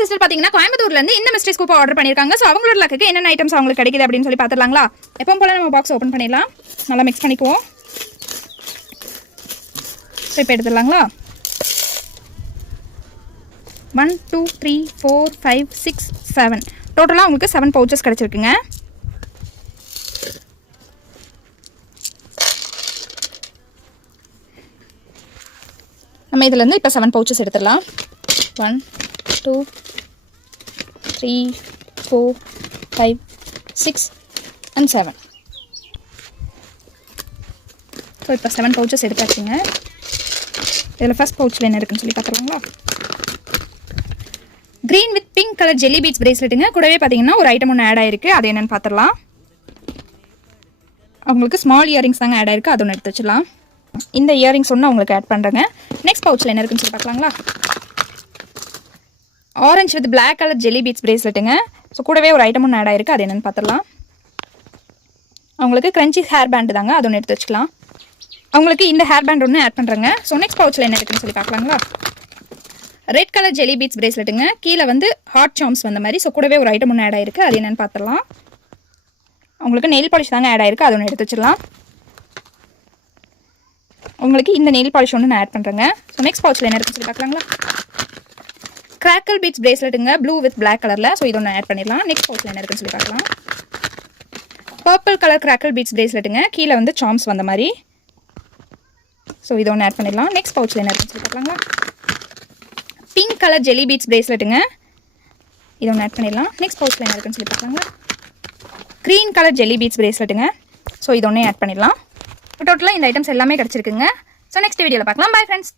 Sister பாத்தீங்கன்னா கோயம்புத்தூர்ல இருந்து இந்த மிஸ்ட்ரி ஸ்கூப் ஆர்டர் பண்ணிருக்காங்க. சோ அவங்களோட லக்குக்கு என்னென்ன ஐட்டம்ஸ் அவங்களுக்கு கிடைக்குது அப்படின்னு சொல்லி பாத்துடலாங்களா? எப்பவும் போல நம்ம பாக்ஸ் ஓபன் பண்ணிடலாம். நல்லா மிக்ஸ் பண்ணிக்குவோம். இப்போ எடுத்துடலாங்களா? 1 2 3 4 5 6 7 டோட்டலாக உங்களுக்கு 7 பவுச்சஸ் கிடச்சிருக்குங்க. நம்ம இதுலேருந்து இப்போ 7 பவுச்சஸ் எடுத்துடலாம். 1 2 3 4 5 6 and 7. ஸோ இப்போ 7 பவுச்சஸ் எடுத்தாச்சுங்க. இதில் ஃபஸ்ட் பவுச்சில் என்ன இருக்குன்னு சொல்லி பார்த்துருவாங்களா? Green with pink colour jelly beads பிரேஸ்லெட்டுங்க. கூடவே பார்த்தீங்கன்னா ஒரு ஐட்டம் ஒன்று ஆட் ஆயிருக்கு. அது என்னென்னு பார்த்துடலாம். அவங்களுக்கு ஸ்மால் இயரிங்ஸ் தாங்க ஆட் ஆயிருக்கு. அது ஒன்று எடுத்து வச்சிடலாம். இந்த இயரிங்ஸ் ஒன்று அவங்களுக்கு ஆட் பண்ணுறேங்க. நெக்ஸ்ட் பவுச்சில் என்ன இருக்குன்னு சொல்லி பார்க்கலாங்களா? Orange with black colour jelly beads பிரேஸ்லெட்டுங்க. ஸோ கூடவே ஒரு ஐட்டம் ஒன்று ஆட் ஆயிருக்கு. அது என்னென்னு பார்த்துடலாம். அவங்களுக்கு கிரன்ச்சி ஹேர் பேண்டு தாங்க. அது ஒன்று எடுத்து வச்சுக்கலாம். அவங்களுக்கு இந்த ஹேர் பேண்ட் ஒன்று ஆட் பண்ணுறேங்க. ஸோ நெக்ஸ்ட் பவுச்சில் என்ன இருக்குன்னு சொல்லி பார்க்கலாங்களா? ரெட் கலர் ஜெல்லி பீட்ஸ் பிரேஸ்லெட்டுங்க. கீழே வந்து ஹாட் சாம்ஸ் வந்த மாதிரி. ஸோ கூடவே ஒரு ஐட்டம் ஒன்று ஆட் ஆயிருக்கு. அது என்னென்னு பார்த்துடலாம். உங்களுக்கு நெயில் பாலிஷ் தாங்க ஆட் ஆயிருக்கு. அது ஒன்று எடுத்து வச்சிடலாம். உங்களுக்கு இந்த நெயில் பாலிஷ் ஒன்று நான் ஆட் பண்ணுறேங்க. ஸோ நெக்ஸ்ட் பவுச்சில் என்ன இருக்குன்னு சொல்லி பார்க்கலாங்களா? கிராக்கல் பீட்ஸ் பிரேஸ்லெட்டுங்க. ப்ளூ வித் பிளாக் கலரில். ஸோ இது ஒன்று ஆட் பண்ணிடலாம். நெக்ஸ்ட் பவுச்சில் என்ன இருக்குன்னு சொல்லி பார்க்கலாம். பர்பிள் கலர் கிராக்கல் பீட்ஸ் பிரேஸ்லெட்டுங்க. கீழே வந்து சாம்ஸ் வந்த மாதிரி. ஸோ இது ஒன்று ஆட் பண்ணிடலாம். நெக்ஸ்ட் பவுச்சில் என்ன இருக்குன்னு சொல்லி பார்க்கலாங்களா? பிங்க் கலர் ஜெல்லி பீட்ஸ் பிரேஸ்லெட்டுங்க. இது ஒன்று ஆட் பண்ணிடலாம். நெக்ஸ்ட் பவுச்சில் என்ன இருக்குன்னு சொல்லி பார்க்கலாங்களா? க்ரீன் கலர் ஜெல்லி பீட்ஸ் பிரேஸ்லெட்டுங்க. ஸோ இது ஒன்றே ஆட் பண்ணிடலாம். டோட்டலாக இந்த ஐட்டம்ஸ் எல்லாமே கிடச்சிருக்குங்க. ஸோ நெக்ஸ்ட் வீடியோவில் பார்க்கலாம். Bye friends.